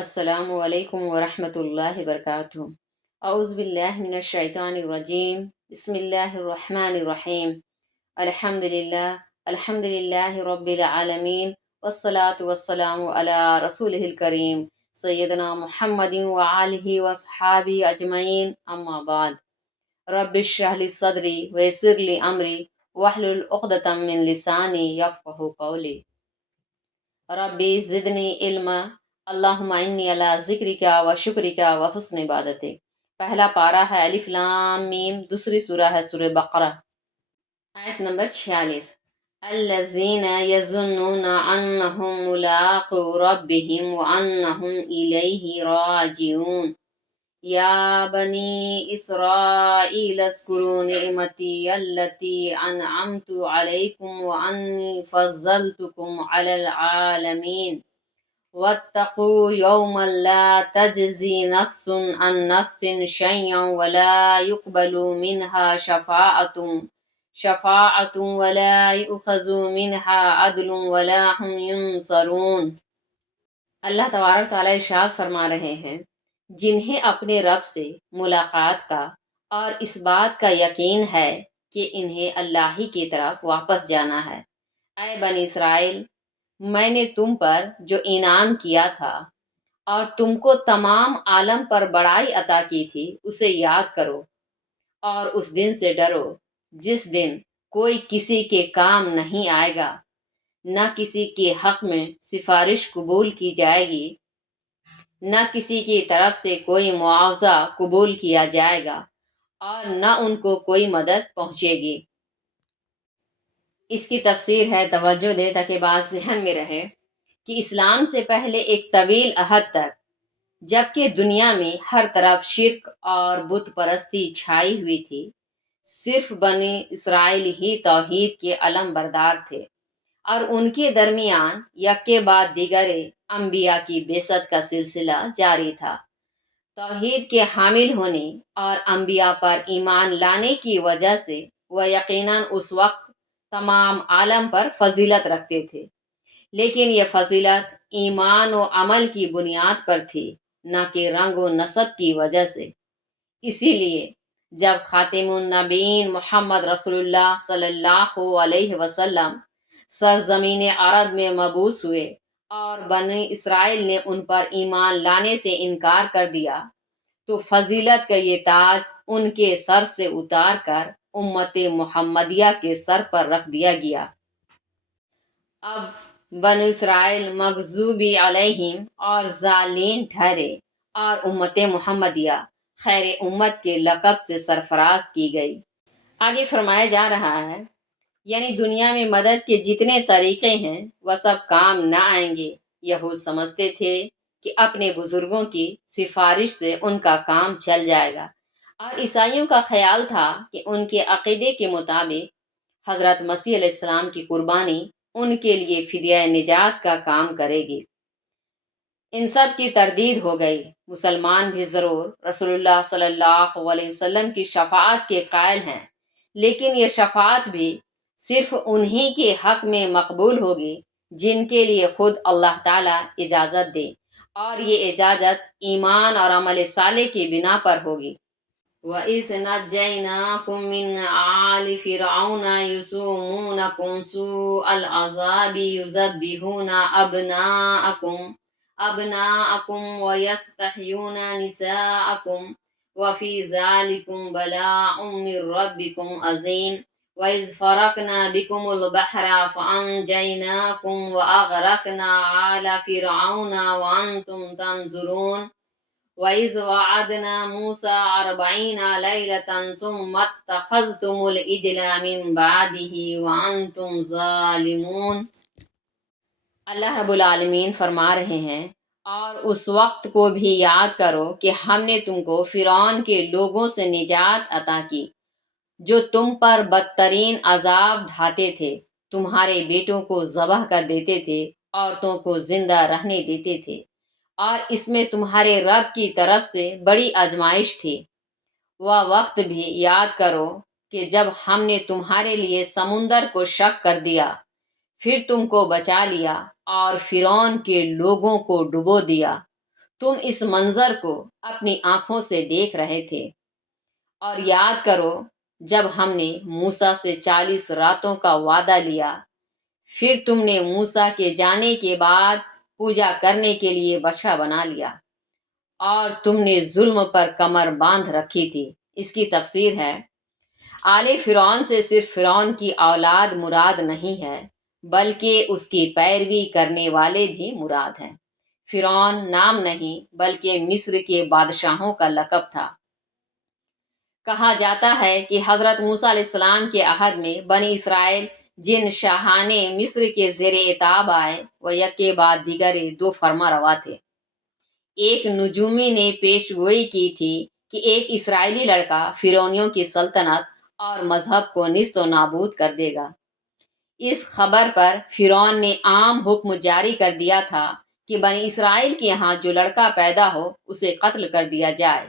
السلام علیکم ورحمۃ اللہ وبرکاتہ۔ اعوذ باللہ من الشیطان الرجیم، بسم اللہ الرحمن الرحیم۔ الحمد للہ رب العالمین، والصلاة والسلام علی رسولہ الکریم سیدنا محمد وآلہ وصحابہ اجمعین، اما بعد۔ رب اشرح لی صدری ویسر لی امری واحلل عقدۃ من لسانی یفقہوا قولی۔ ربی زدنی علما، اللہم انی علی ذکرک و شکرک و حسن عبادتک۔ پہلا پارہ ہے الف لام میم، دوسری سورہ ہے سورہ بقرہ، آیت نمبر 46۔ الذین یظنون انہم ملاقو ربہم وانہم الیہ راجعون۔ یا بنی اسرائیل اذکروا نعمتی التی انعمت علیکم وانی فضلتکم علی العالمین۔ واتقوا یوما لا تجزی نفس عن نفس شیئا ولا يقبل منها شفاعة ولا يؤخذ منها عدل ولا هم ينصرون۔ اللہ تبارک تعالیٰ ارشاد فرما رہے ہیں، جنہیں اپنے رب سے ملاقات کا اور اس بات کا یقین ہے کہ انہیں اللہ ہی کی طرف واپس جانا ہے۔ اے بنی اسرائیل، میں نے تم پر جو انعام کیا تھا اور تم کو تمام عالم پر بڑائی عطا کی تھی اسے یاد کرو، اور اس دن سے ڈرو جس دن کوئی کسی کے کام نہیں آئے گا، نہ کسی کے حق میں سفارش قبول کی جائے گی، نہ کسی کی طرف سے کوئی معاوضہ قبول کیا جائے گا، اور نہ ان کو کوئی مدد پہنچے گی۔ اس کی تفسیر ہے، توجہ دے تاکہ بات ذہن میں رہے، کہ اسلام سے پہلے ایک طویل عہد تک جبکہ دنیا میں ہر طرف شرک اور بت پرستی چھائی ہوئی تھی، صرف بنی اسرائیل ہی توحید کے علم بردار تھے، اور ان کے درمیان یک کے بعد دیگر انبیاء کی بعثت کا سلسلہ جاری تھا۔ توحید کے حامل ہونے اور انبیاء پر ایمان لانے کی وجہ سے وہ یقیناً اس وقت تمام عالم پر فضیلت رکھتے تھے، لیکن یہ فضیلت ایمان و عمل کی بنیاد پر تھی، نہ کہ رنگ و نسب کی وجہ سے۔ اسی لیے جب خاتم النبیین محمد رسول اللہ صلی اللہ علیہ وسلم سرزمین عرب میں مبعوث ہوئے اور بنی اسرائیل نے ان پر ایمان لانے سے انکار کر دیا، تو فضیلت کا یہ تاج ان کے سر سے اتار کر امت محمدیہ کے سر پر رکھ دیا گیا۔ اب بنی اسرائیل مغضوبی علیہم اور ضالین ٹھہرے، اور امت محمدیہ خیر امت کے لقب سے سرفراز کی گئی۔ آگے فرمایا جا رہا ہے، یعنی دنیا میں مدد کے جتنے طریقے ہیں وہ سب کام نہ آئیں گے۔ یہود سمجھتے تھے کہ اپنے بزرگوں کی سفارش سے ان کا کام چل جائے گا، اور عیسائیوں کا خیال تھا کہ ان کے عقیدے کے مطابق حضرت مسیح علیہ السلام کی قربانی ان کے لیے فدیہ نجات کا کام کرے گی۔ ان سب کی تردید ہو گئی۔ مسلمان بھی ضرور رسول اللہ صلی اللہ علیہ وسلم کی شفاعت کے قائل ہیں، لیکن یہ شفاعت بھی صرف انہی کے حق میں مقبول ہوگی جن کے لیے خود اللہ تعالیٰ اجازت دے، اور یہ اجازت ایمان اور عمل صالح کی بنا پر ہوگی۔ وَإِذْ نَجَّيْنَاكُم مِّنْ آلِ فِرْعَوْنَ يَسُومُونَكُمْ سُوءَ الْعَذَابِ يُذَبِّحُونَ أَبْنَاءَكُمْ وَيَسْتَحْيُونَ نِسَاءَكُمْ وَفِي ذَلِكُمْ بَلَاءٌ مِّن رَّبِّكُمْ عَظِيمٌ۔ وَإِذْ فَرَقْنَا بِكُمُ الْبَحْرَ فَأَنجَيْنَاكُمْ وَأَغْرَقْنَا آلَ فِرْعَوْنَ وَأَنتُمْ تَنظُرُونَ۔ وَإِذْ وَعَدْنَا مُوسَىٰ 40 لَيْلَةً ثُمَّ اتَّخَذْتُمُ الْعِجْلَ مِن بَعْدِهِ وَأَنتُمْ ظَالِمُونَ۔ اللہ رب العالمین فرما رہے ہیں، اور اس وقت کو بھی یاد کرو کہ ہم نے تم کو فرعون کے لوگوں سے نجات عطا کی، جو تم پر بدترین عذاب ڈھاتے تھے، تمہارے بیٹوں کو ذبح کر دیتے تھے، عورتوں کو زندہ رہنے دیتے تھے، اور اس میں تمہارے رب کی طرف سے بڑی آزمائش تھی۔ وہ وقت بھی یاد کرو کہ جب ہم نے تمہارے لیے سمندر کو شق کر دیا، پھر تم کو بچا لیا اور فرعون کے لوگوں کو ڈبو دیا، تم اس منظر کو اپنی آنکھوں سے دیکھ رہے تھے، اور یاد کرو جب ہم نے موسیٰ سے 40 راتوں کا وعدہ لیا، پھر تم نے موسیٰ کے جانے کے بعد پوجا کرنے کے لیے بچڑا بنا لیا، اور تم نے ظلم پر کمر باندھ رکھی تھی۔ اس کی تفسیر ہے، آل فرعون سے صرف فرعون کی اولاد مراد نہیں ہے، بلکہ اس کی پیروی کرنے والے بھی مراد ہیں۔ فرعون نام نہیں بلکہ مصر کے بادشاہوں کا لقب تھا۔ کہا جاتا ہے کہ حضرت موسیٰ علیہ السلام کے عہد میں بنی اسرائیل جن شاہان مصر کے زیر اطاعت آئے وہ یک کے بعد دیگر 2 فرما روا تھے۔ ایک نجومی نے پیش گوئی کی تھی کہ ایک اسرائیلی لڑکا فرعونیوں کی سلطنت اور مذہب کو نیست و نابود کر دے گا۔ اس خبر پر فرعون نے عام حکم جاری کر دیا تھا کہ بنی اسرائیل کے یہاں جو لڑکا پیدا ہو اسے قتل کر دیا جائے،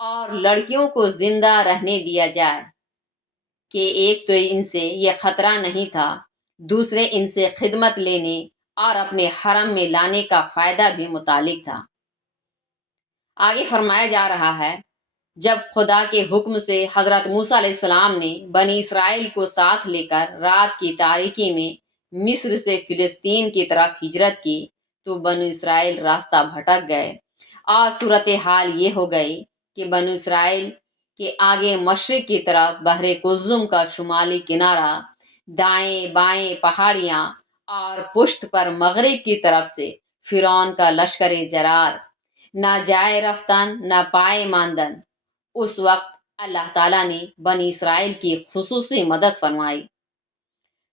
اور لڑکیوں کو زندہ رہنے دیا جائے، کہ ایک تو ان سے یہ خطرہ نہیں تھا، دوسرے ان سے خدمت لینے اور اپنے حرم میں لانے کا فائدہ بھی متعلق تھا۔ آگے فرمایا جا رہا ہے، جب خدا کے حکم سے حضرت موسیٰ علیہ السلام نے بنی اسرائیل کو ساتھ لے کر رات کی تاریکی میں مصر سے فلسطین کی طرف ہجرت کی تو بنی اسرائیل راستہ بھٹک گئے، اور صورتحال یہ ہو گئی کہ بنی اسرائیل کے آگے مشرق کی طرف بحر کلزم کا شمالی کنارہ، دائیں بائیں پہاڑیاں، اور پشت پر مغرب کی طرف سے فرعون کا لشکر جرار، نہ جائے رفتن نہ پائے ماندن۔ اس وقت اللہ تعالیٰ نے بنی اسرائیل کی خصوصی مدد فرمائی۔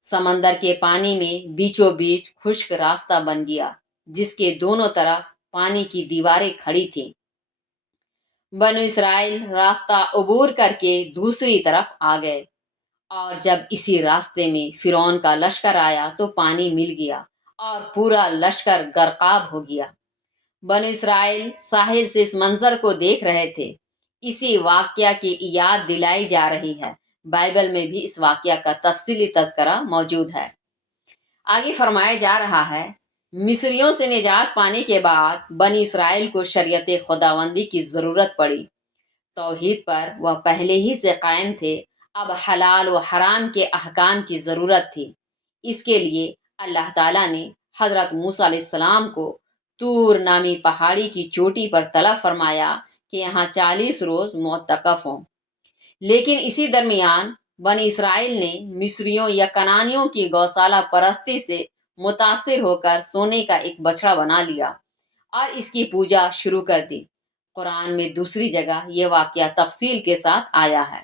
سمندر کے پانی میں بیچوں بیچ خشک راستہ بن گیا، جس کے دونوں طرف پانی کی دیواریں کھڑی تھیں۔ بنی اسرائیل راستہ عبور کر کے دوسری طرف آ گئے، اور جب اسی راستے میں فرعون کا لشکر آیا تو پانی مل گیا اور پورا لشکر غرقاب ہو گیا۔ بنی اسرائیل ساحل سے اس منظر کو دیکھ رہے تھے۔ اسی واقعہ کی یاد دلائی جا رہی ہے۔ بائبل میں بھی اس واقعہ کا تفصیلی تذکرہ موجود ہے۔ آگے فرمایا جا رہا ہے، مصریوں سے نجات پانے کے بعد بنی اسرائیل کو شریعت خداوندی کی ضرورت پڑی۔ توحید پر وہ پہلے ہی سے قائم تھے، اب حلال و حرام کے احکام کی ضرورت تھی۔ اس کے لیے اللہ تعالیٰ نے حضرت موسیٰ علیہ السلام کو طور نامی پہاڑی کی چوٹی پر طلب فرمایا کہ یہاں 40 روز معتکف ہوں۔ لیکن اسی درمیان بنی اسرائیل نے مصریوں یا کنانیوں کی گوشالہ پرستی سے متاثر ہو کر سونے کا ایک بچڑا بنا لیا اور اس کی پوجا شروع کر دی۔ قرآن میں دوسری جگہ یہ واقعہ تفصیل کے ساتھ آیا ہے۔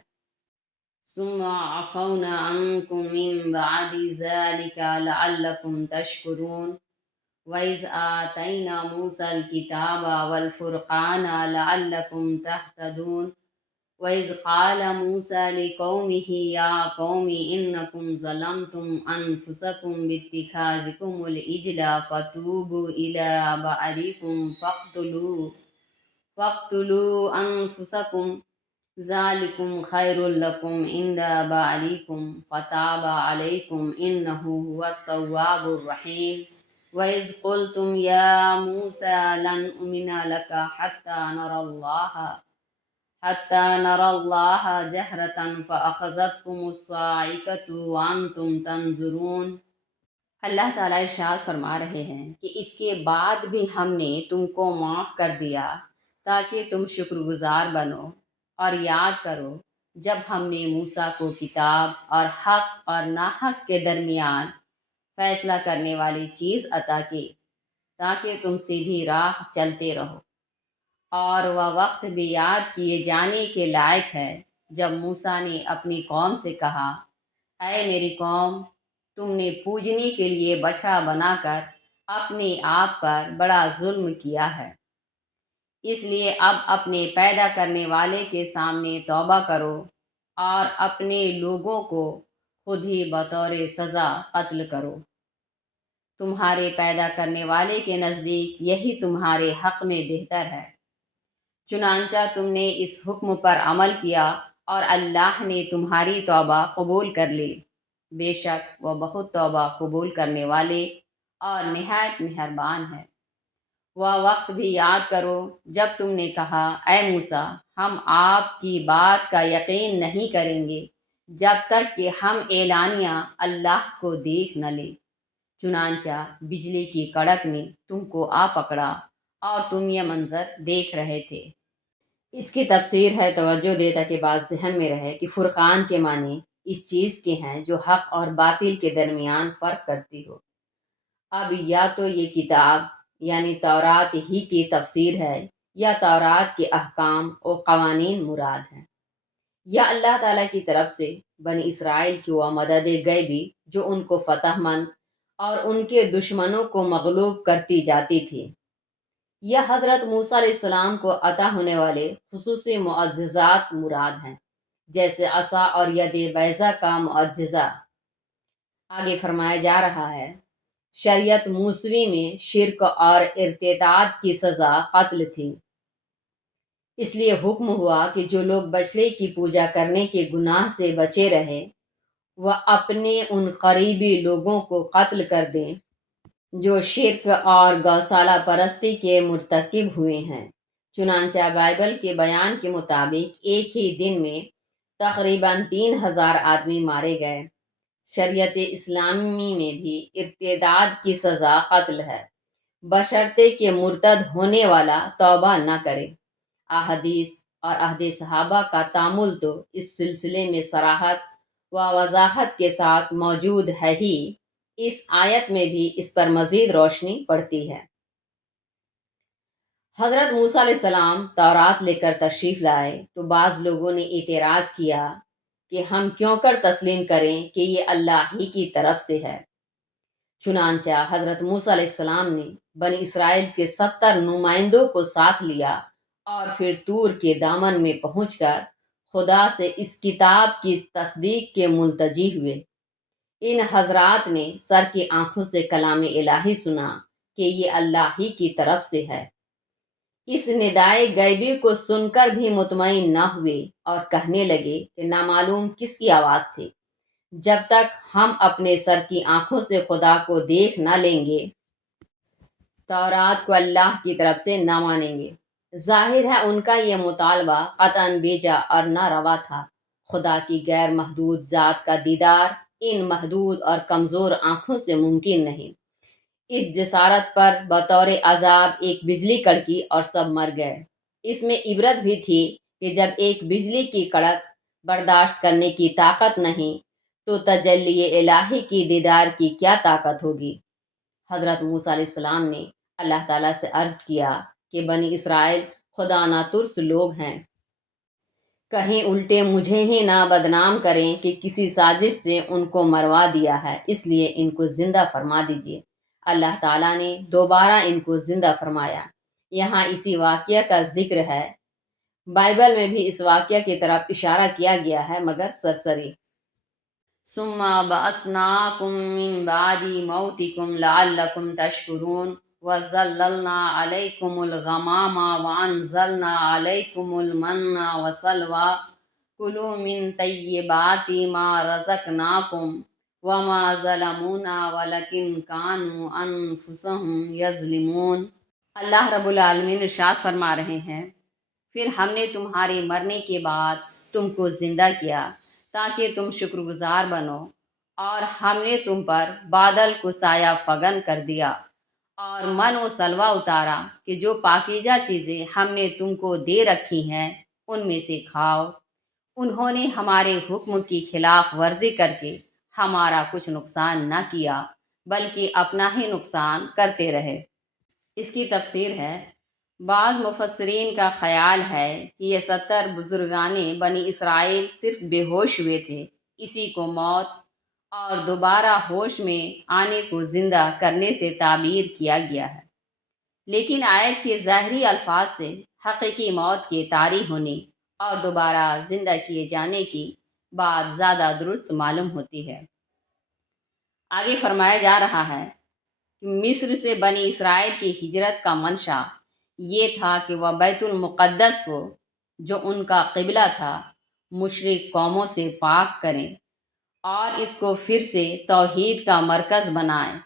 ثم عفونا عنكم من بعد ذلك لعلكم تشكرون وَإِذْ آتَيْنَا مُوسَى الْكِتَابَ وَالْفُرْقَانَ لَعَلَّكُمْ تَهْتَدُونَ وَإِذْ قَالَ مُوسَى لِقَوْمِهِ يَا قَوْمِ إِنَّكُمْ ظَلَمْتُمْ أَنفُسَكُمْ بِاتِّخَاذِكُمُ الْعِجْلَ فَتُوبُوا إِلَىٰ بَارِئِكُمْ فاقتلوا أنفسكم ذلكم خير لكم عند بارئكم فتاب عليكم إنه هو التواب الرحيم وإذ قلتم يا موسى لن نؤمن لك حتى نرى الله جهرة فأخذتكم الصاعقة وأنتم تنظرون۔ اللہ تعالیٰ ارشاد فرما رہے ہیں کہ اس کے بعد بھی ہم نے تم کو معاف کر دیا تاکہ تم شکر گزار بنو، اور یاد کرو جب ہم نے موسیٰ کو کتاب اور حق اور ناحق کے درمیان فیصلہ کرنے والی چیز عطا کی تاکہ تم سیدھی راہ چلتے رہو۔ اور وہ وقت بھی یاد کیے جانے کے لائق ہے جب موسیٰ نے اپنی قوم سے کہا، اے میری قوم، تم نے پوجنے کے لیے بچڑا بنا کر اپنے آپ پر بڑا ظلم کیا ہے، اس لیے اب اپنے پیدا کرنے والے کے سامنے توبہ کرو اور اپنے لوگوں کو خود ہی بطور سزا قتل کرو۔ تمہارے پیدا کرنے والے کے نزدیک یہی تمہارے حق میں بہتر ہے۔ چنانچہ تم نے اس حکم پر عمل کیا اور اللہ نے تمہاری توبہ قبول کر لی، بے شک وہ بہت توبہ قبول کرنے والے اور نہایت مہربان ہے۔ وہ وقت بھی یاد کرو جب تم نے کہا اے موسیٰ، ہم آپ کی بات کا یقین نہیں کریں گے جب تک کہ ہم اعلانیہ اللہ کو دیکھ نہ لیں۔ چنانچہ بجلی کی کڑک نے تم کو آ پکڑا اور تم یہ منظر دیکھ رہے تھے۔ اس کی تفسیر ہے، توجہ دے تاکہ بات ذہن میں رہے، کہ فرقان کے معنی اس چیز کے ہیں جو حق اور باطل کے درمیان فرق کرتی ہو۔ اب یا تو یہ کتاب یعنی تورات ہی کی تفسیر ہے، یا تورات کے احکام و قوانین مراد ہیں، یا اللہ تعالیٰ کی طرف سے بنی اسرائیل کی وہ مدد غیبی جو ان کو فتح مند اور ان کے دشمنوں کو مغلوب کرتی جاتی تھی، یا حضرت موسیٰ علیہ السلام کو عطا ہونے والے خصوصی معجزات مراد ہیں، جیسے عصا اور ید بیضا کا معجزہ۔ آگے فرمایا جا رہا ہے، شریعت موسوی میں شرک اور ارتداد کی سزا قتل تھی، اس لیے حکم ہوا کہ جو لوگ بچڑے کی پوجا کرنے کے گناہ سے بچے رہے وہ اپنے ان قریبی لوگوں کو قتل کر دیں جو شرک اور گوسالہ پرستی کے مرتکب ہوئے ہیں۔ چنانچہ بائبل کے بیان کے مطابق ایک ہی دن میں تقریباً 3000 آدمی مارے گئے۔ شریعت اسلامی میں بھی ارتداد کی سزا قتل ہے، بشرطے کہ مرتد ہونے والا توبہ نہ کرے۔ احادیث اور عہد صحابہ کا تامل تو اس سلسلے میں صراحت و وضاحت کے ساتھ موجود ہے ہی، اس آیت میں بھی اس پر مزید روشنی پڑتی ہے۔ حضرت موسیٰ علیہ السلام تورات لے کر تشریف لائے تو بعض لوگوں نے اعتراض کیا کہ ہم کیوں کر تسلیم کریں کہ یہ اللہ ہی کی طرف سے ہے۔ چنانچہ حضرت موسیٰ علیہ السلام نے بنی اسرائیل کے 70 نمائندوں کو ساتھ لیا اور پھر طور کے دامن میں پہنچ کر خدا سے اس کتاب کی تصدیق کے ملتجی ہوئے۔ ان حضرات نے سر کی آنکھوں سے کلام الہی سنا کہ یہ اللہ ہی کی طرف سے ہے۔ اس ندائے غیبی کو سن کر بھی مطمئن نہ ہوئے اور کہنے لگے کہ نامعلوم کس کی آواز تھی، جب تک ہم اپنے سر کی آنکھوں سے خدا کو دیکھ نہ لیں گے تورات کو اللہ کی طرف سے نہ مانیں گے۔ ظاہر ہے ان کا یہ مطالبہ قطعاً بیجا اور ناروا تھا۔ خدا کی غیر محدود ذات کا دیدار ان محدود اور کمزور آنکھوں سے ممکن نہیں۔ اس جسارت پر بطور عذاب ایک بجلی کڑکی اور سب مر گئے۔ اس میں عبرت بھی تھی کہ جب ایک بجلی کی کڑک برداشت کرنے کی طاقت نہیں تو تجلی الہی کی دیدار کی کیا طاقت ہوگی۔ حضرت موسیٰ علیہ السلام نے اللہ تعالیٰ سے عرض کیا کہ بنی اسرائیل خدا ناترس لوگ ہیں، کہیں الٹے مجھے ہی نہ بدنام کریں کہ کسی سازش سے ان کو مروا دیا ہے، اس لیے ان کو زندہ فرما دیجیے۔ اللہ تعالیٰ نے دوبارہ ان کو زندہ فرمایا۔ یہاں اسی واقعہ کا ذکر ہے۔ بائبل میں بھی اس واقعہ کی طرف اشارہ کیا گیا ہے مگر سرسری۔ ثم بعثناکم من بعد موتکم لعلکم تشکرون وظللنا علیکم الغمام وانزلنا علیکم المن والسلوى کلوا من طیبات ما رزقناکم وما ظلمونا ولکن کانوا انفسهم یظلمون۔ اللہ رب العالمین ارشاد فرما رہے ہیں، پھر ہم نے تمہارے مرنے کے بعد تم کو زندہ کیا تاکہ تم شکر گزار بنو، اور ہم نے تم پر بادل کو سایہ فگن کر دیا اور من و سلوہ اتارا کہ جو پاکیزہ چیزیں ہم نے تم کو دے رکھی ہیں ان میں سے کھاؤ۔ انہوں نے ہمارے حکم کی خلاف ورزی کر کے ہمارا کچھ نقصان نہ کیا بلکہ اپنا ہی نقصان کرتے رہے۔ اس کی تفسیر ہے، بعض مفسرین کا خیال ہے کہ یہ 70 بزرگان بنی اسرائیل صرف بے ہوش ہوئے تھے، اسی کو موت اور دوبارہ ہوش میں آنے کو زندہ کرنے سے تعبیر کیا گیا ہے، لیکن آیت کے ظاہری الفاظ سے حقیقی موت کے طاری ہونے اور دوبارہ زندہ کیے جانے کی بات زیادہ درست معلوم ہوتی ہے۔ آگے فرمایا جا رہا ہے کہ مصر سے بنی اسرائیل کی ہجرت کا منشا یہ تھا کہ وہ بیت المقدس کو، جو ان کا قبلہ تھا، مشرک قوموں سے پاک کریں اور اس کو پھر سے توحید کا مرکز بنائیں۔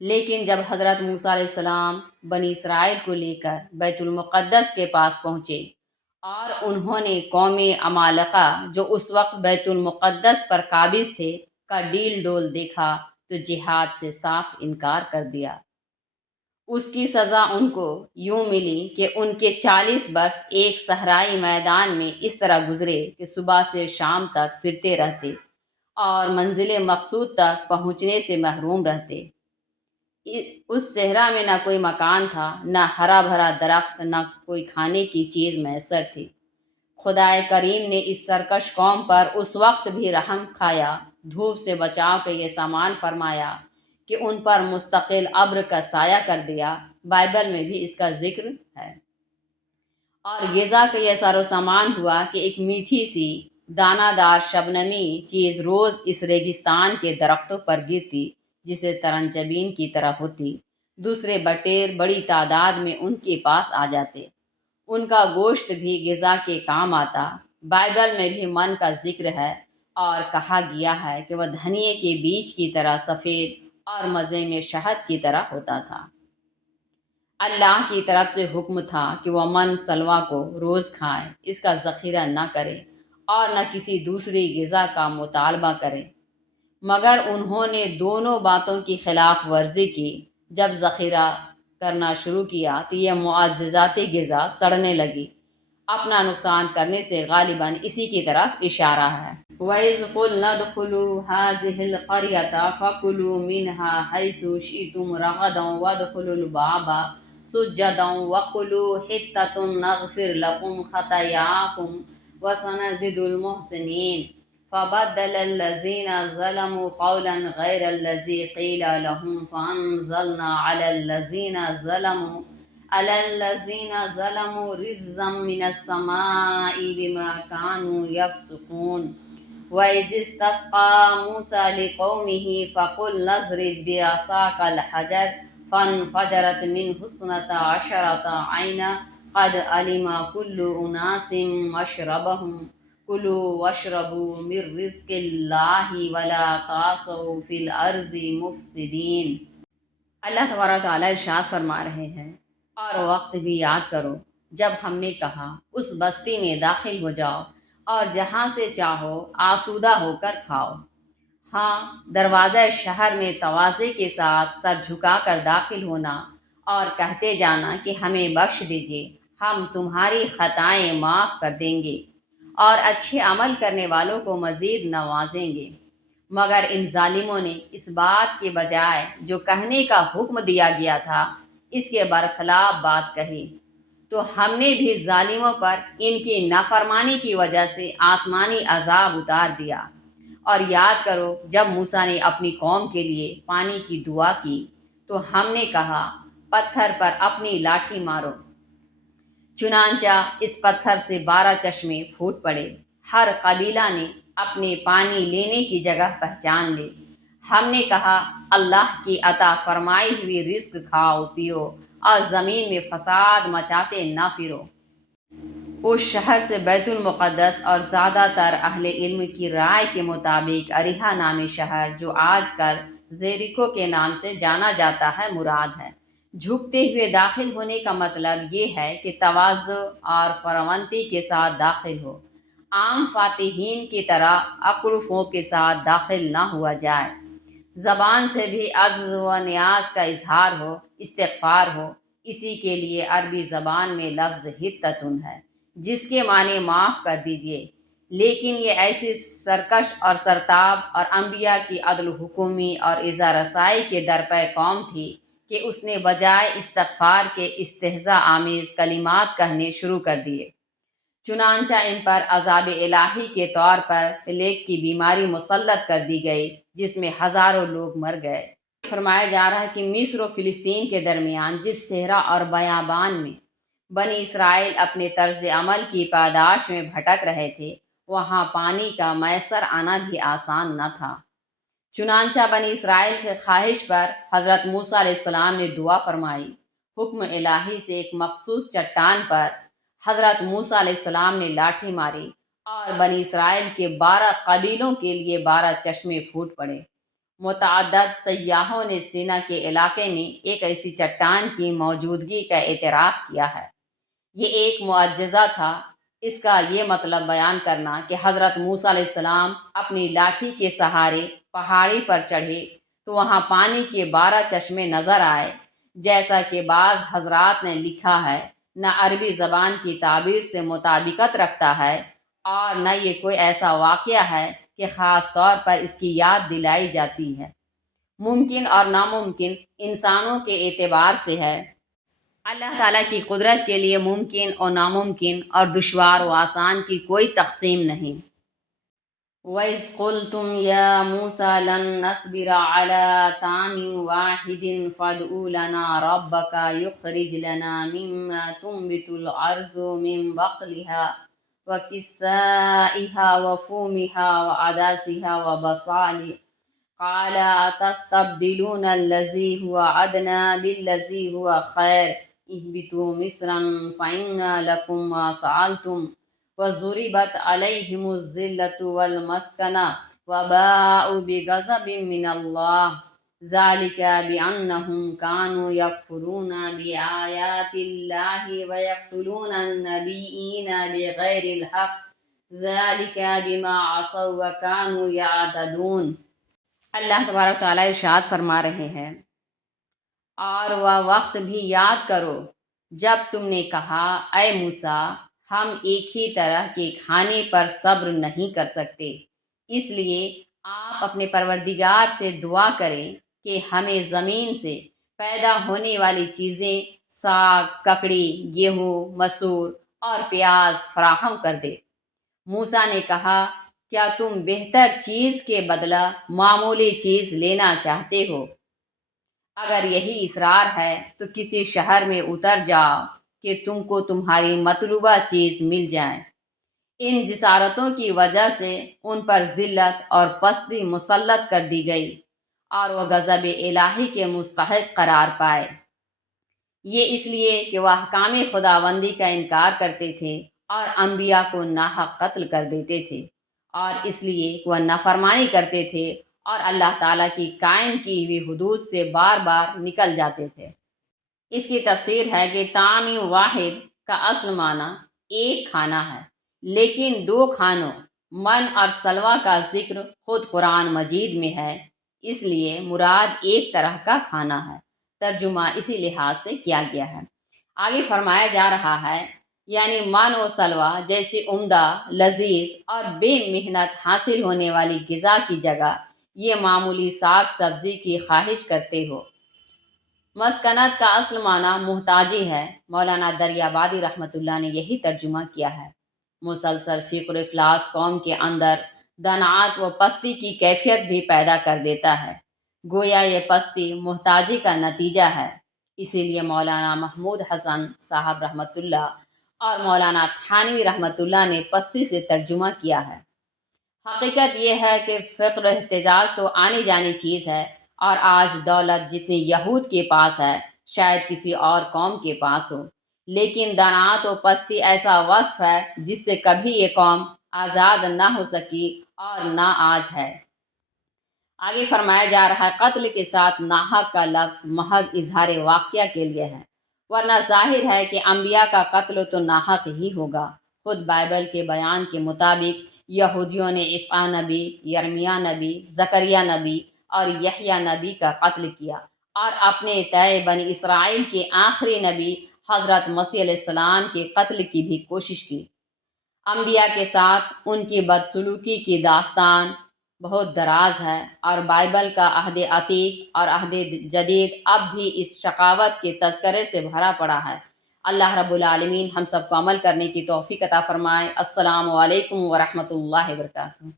لیکن جب حضرت موسیٰ علیہ السلام بنی اسرائیل کو لے کر بیت المقدس کے پاس پہنچے اور انہوں نے قوم عمالقہ جو اس وقت بیت المقدس پر قابض تھے کا ڈیل ڈول دیکھا تو جہاد سے صاف انکار کر دیا۔ اس کی سزا ان کو یوں ملی کہ ان کے 40 برس ایک صحرائی میدان میں اس طرح گزرے کہ صبح سے شام تک پھرتے رہتے اور منزل مقصود تک پہنچنے سے محروم رہتے۔ اس صحرا میں نہ کوئی مکان تھا، نہ ہرا بھرا درخت، نہ کوئی کھانے کی چیز میسر تھی۔ خدائے کریم نے اس سرکش قوم پر اس وقت بھی رحم کھایا، دھوپ سے بچاؤ کے یہ سامان فرمایا کہ ان پر مستقل ابر کا سایہ کر دیا۔ بائبل میں بھی اس کا ذکر ہے۔ اور غذا کا یہ سار و سامان ہوا کہ ایک میٹھی سی دانہ دار شبنمی چیز روز اس ریگستان کے درختوں پر گرتی جسے ترنجبین کی طرح ہوتی۔ دوسرے بٹیر بڑی تعداد میں ان کے پاس آ جاتے، ان کا گوشت بھی غذا کے کام آتا۔ بائبل میں بھی من کا ذکر ہے اور کہا گیا ہے کہ وہ دھنیے کے بیج کی طرح سفید اور مزے میں شہد کی طرح ہوتا تھا۔ اللہ کی طرف سے حکم تھا کہ وہ من سلوا کو روز کھائے، اس کا ذخیرہ نہ کرے اور نہ کسی دوسری غذا کا مطالبہ کرے، مگر انہوں نے دونوں باتوں کی خلاف ورزی کی۔ جب ذخیرہ کرنا شروع کیا تو یہ معززاتی غذا سڑنے لگی۔ اپنا نقصان کرنے سے غالباً اسی کی طرف اشارہ ہے۔ وَإِذْ قُلْنَا ادْخُلُوا هَٰذِهِ الْقَرْيَةَ فَكُلُوا مِنْهَا حَيْثُ شِئْتُمْ رَغَدًا وَادْخُلُوا الْبَابَ سُجَّدًا وَقُولُوا حِطَّةٌ نَغْفِرْ لَكُمْ خَطَايَاكُمْ وَسَنَزِيدُ الْمُحْسِنِينَ فَبَدَّلَ الَّذِينَ ظَلَمُوا قَوْلًا غَيْرَ الَّذِي قِيلَ لَهُمْ فَأَنزَلْنَا عَلَى الَّذِينَ ظَلَمُوا رِجْزًا مِّنَ السَّمَاءِ بِمَا كَانُوا يَفْسُقُونَ وَإِذِ اسْتَسْقَىٰ مُوسَىٰ لِقَوْمِهِ فَقُلْنَا اضْرِب بِّعَصَاكَ الْحَجَرَ فَانفَجَرَتْ مِنْهُ اثْنَتَا عَشْرَةَ عَيْنًا قَدْ عَلِمَ كُلُّ أُنَاسٍ مَّشْرَبَهُمْ كُلُوا وَاشْرَبُوا مِن رِّزْقِ اللَّهِ وَلَا تَعْثَوْا فِي الْأَرْضِ مُفْسِدِينَ۔ اللہ تبارک و تعالیٰ ارشاد فرما رہے ہیں، اور وقت بھی یاد کرو جب ہم نے کہا اس بستی میں داخل ہو جاؤ اور جہاں سے چاہو آسودہ ہو کر کھاؤ۔ ہاں، دروازہ شہر میں تواضع کے ساتھ سر جھکا کر داخل ہونا اور کہتے جانا کہ ہمیں بخش دیجیے، ہم تمہاری خطائیں معاف کر دیں گے اور اچھے عمل کرنے والوں کو مزید نوازیں گے۔ مگر ان ظالموں نے اس بات کے بجائے جو کہنے کا حکم دیا گیا تھا اس کے برخلاف بات کہی، تو ہم نے بھی ظالموں پر ان کی نافرمانی کی وجہ سے آسمانی عذاب اتار دیا۔ اور یاد کرو جب موسیٰ نے اپنی قوم کے لیے پانی کی دعا کی تو ہم نے کہا پتھر پر اپنی لاٹھی مارو، چنانچہ اس پتھر سے 12 چشمے پھوٹ پڑے۔ ہر قبیلہ نے اپنے پانی لینے کی جگہ پہچان لی۔ ہم نے کہا اللہ کی عطا فرمائی ہوئی رزق کھاؤ پیو اور زمین میں فساد مچاتے نہ پھرو۔ اس شہر سے بیت المقدس اور زیادہ تر اہل علم کی رائے کے مطابق اریحا نامی شہر جو آج کل زیریکو کے نام سے جانا جاتا ہے مراد ہے۔ جھکتے ہوئے داخل ہونے کا مطلب یہ ہے کہ تواضع اور فروانتی کے ساتھ داخل ہو، عام فاتحین کی طرح اکڑ کے ساتھ داخل نہ ہوا جائے۔ زبان سے بھی عجز و نیاز کا اظہار ہو، استغفار ہو۔ اسی کے لیے عربی زبان میں لفظ حطۃ ہے جس کے معنی معاف کر دیجیے، لیکن یہ ایسی سرکش اور سرتاب اور انبیاء کی عدل حکومی اور اعزاء رسائی کے درپے قوم تھی کہ اس نے بجائے استغفار کے استہزاء آمیز کلمات کہنے شروع کر دیے۔ چنانچہ ان پر عذاب الہی کے طور پر پلیگ کی بیماری مسلط کر دی گئی جس میں ہزاروں لوگ مر گئے۔ فرمایا جا رہا ہے کہ مصر و فلسطین کے درمیان جس صحرا اور بیابان میں بنی اسرائیل اپنے طرز عمل کی پاداش میں بھٹک رہے تھے، وہاں پانی کا میسر آنا بھی آسان نہ تھا۔ چنانچہ بنی اسرائیل کی خواہش پر حضرت موسیٰ علیہ السلام نے دعا فرمائی۔ حکم الہی سے ایک مخصوص چٹان پر حضرت موسیٰ علیہ السلام نے لاٹھی ماری اور بنی اسرائیل کے 12 قبیلوں کے لیے 12 چشمے پھوٹ پڑے۔ متعدد سیاحوں نے سینا کے علاقے میں ایک ایسی چٹان کی موجودگی کا اعتراف کیا ہے۔ یہ ایک معجزہ تھا۔ اس کا یہ مطلب بیان کرنا کہ حضرت موسیٰ علیہ السلام اپنی لاٹھی کے سہارے پہاڑی پر چڑھے تو وہاں پانی کے 12 چشمے نظر آئے، جیسا کہ بعض حضرات نے لکھا ہے، نہ عربی زبان کی تعبیر سے مطابقت رکھتا ہے اور نہ یہ کوئی ایسا واقعہ ہے کہ خاص طور پر اس کی یاد دلائی جاتی ہے۔ ممکن اور ناممکن انسانوں کے اعتبار سے ہے۔ اللہ تعالیٰ کی قدرت کے لیے ممکن اور ناممکن اور دشوار و آسان کی کوئی تقسیم نہیں۔ وَإِذْ قُلْتُمْ يَا مُوسَىٰ لَن نَّصْبِرَ عَلَىٰ طَعَامٍ وَاحِدٍ فَادْعُ لَنَا رَبَّكَ يُخْرِجْ لَنَا مِمَّا تُنبِتُ الْأَرْضُ مِن بَقْلِهَا وَكِسَّائِهَا وَفُومِهَا وَعَدَسِهَا وَبَصَلِهَا قَالَ أَتَسْتَبْدِلُونَ الَّذِي هُوَ أَدْنَىٰ بِالَّذِي هُوَ خَيْرٌ اهْبِطُوا مِصْرًا فَإِنَّ لَكُم مَّا سَأَلْتُمْ وَضُرِبَتْ عَلَيْهِمُ الذِّلَّةُ وَالْمَسْكَنَةُ وَبَاءُوا بِغَضَبٍ مِّنَ اللَّهِ ذَٰلِكَ بِأَنَّهُمْ كَانُوا يَكْفُرُونَ بِآيَاتِ اللَّهِ وَيَقْتُلُونَ النَّبِيِّينَ بِغَيْرِ الْحَقِّ ذَٰلِكَ بِمَا عَصَوا وَّكَانُوا يَعْتَدُونَ۔ اللہ تبارک و تعالیٰ ارشاد فرما رہے ہیں، اور وہ وقت بھی یاد کرو جب تم نے کہا، اے موسیٰ، ہم ایک ہی طرح کے کھانے پر صبر نہیں کر سکتے، اس لیے آپ اپنے پروردگار سے دعا کریں کہ ہمیں زمین سے پیدا ہونے والی چیزیں ساگ، ککڑی، گیہوں، مسور اور پیاز فراہم کر دے۔ موسیٰ نے کہا، کیا تم بہتر چیز کے بدلہ معمولی چیز لینا چاہتے ہو؟ اگر یہی اصرار ہے تو کسی شہر میں اتر جاؤ کہ تم کو تمہاری مطلوبہ چیز مل جائے۔ ان جسارتوں کی وجہ سے ان پر ذلت اور پستی مسلط کر دی گئی اور وہ غضب الہی کے مستحق قرار پائے۔ یہ اس لیے کہ وہ احکام خداوندی کا انکار کرتے تھے اور انبیاء کو ناحق قتل کر دیتے تھے، اور اس لیے وہ نافرمانی کرتے تھے اور اللہ تعالیٰ کی قائم کی ہوئی حدود سے بار بار نکل جاتے تھے۔ اس کی تفسیر ہے کہ طعام واحد کا اصل معنی ایک کھانا ہے، لیکن 2 کھانوں من اور سلوہ کا ذکر خود قرآن مجید میں ہے، اس لیے مراد ایک طرح کا کھانا ہے۔ ترجمہ اسی لحاظ سے کیا گیا ہے۔ آگے فرمایا جا رہا ہے، یعنی من و سلوہ جیسی عمدہ، لذیذ اور بے محنت حاصل ہونے والی غذا کی جگہ یہ معمولی ساگ سبزی کی خواہش کرتے ہو۔ مسکنت کا اصل معنی محتاجی ہے۔ مولانا دریابادی رحمۃ اللہ نے یہی ترجمہ کیا ہے۔ مسلسل فقر و افلاس قوم کے اندر دناعت و پستی کی کیفیت بھی پیدا کر دیتا ہے، گویا یہ پستی محتاجی کا نتیجہ ہے۔ اسی لیے مولانا محمود حسن صاحب رحمۃ اللہ اور مولانا تھانوی رحمۃ اللہ نے پستی سے ترجمہ کیا ہے۔ حقیقت یہ ہے کہ فقر و احتجاج تو آنی جانی چیز ہے، اور آج دولت جتنی یہود کے پاس ہے شاید کسی اور قوم کے پاس ہو، لیکن دناعت و پستی ایسا وصف ہے جس سے کبھی یہ قوم آزاد نہ ہو سکی اور نہ آج ہے۔ آگے فرمایا جا رہا ہے، قتل کے ساتھ ناحق کا لفظ محض اظہار واقعہ کے لیے ہے، ورنہ ظاہر ہے کہ انبیاء کا قتل تو ناحق ہی ہوگا۔ خود بائبل کے بیان کے مطابق یہودیوں نے عیسیٰ نبی، یرمیاء نبی، زکریا نبی اور یحییٰ نبی کا قتل کیا، اور اپنے تئے بنی اسرائیل کے آخری نبی حضرت مسیح علیہ السلام کے قتل کی بھی کوشش کی۔ انبیاء کے ساتھ ان کی بدسلوکی کی داستان بہت دراز ہے، اور بائبل کا عہد عتیق اور عہد جدید اب بھی اس شقاوت کے تذکرے سے بھرا پڑا ہے۔ اللہ رب العالمین ہم سب کو عمل کرنے کی توفیق عطا فرمائے۔ السلام علیکم ورحمۃ اللہ وبرکاتہ۔